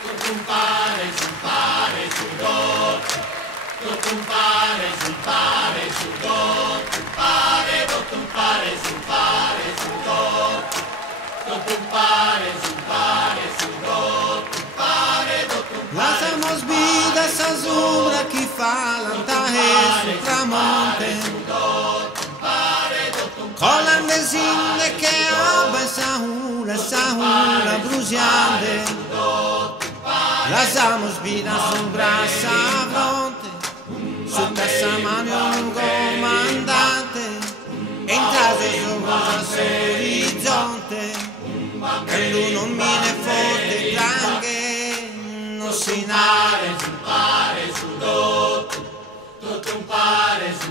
Compare sul pare sul do, compare sul pare sul do, compare sul pare sul do, compare sul pare sul do, compare Lasciamos vida essa sombra que falantaje sul tramonte, con la desinde che abba esa hura bruciante. Lasciamos vida sombra esa fronte, su casa mano un comandante, entras de ojos a su horizonte, quando non mine forte tranche, non si nare sul pare sul do, tutto un pare sul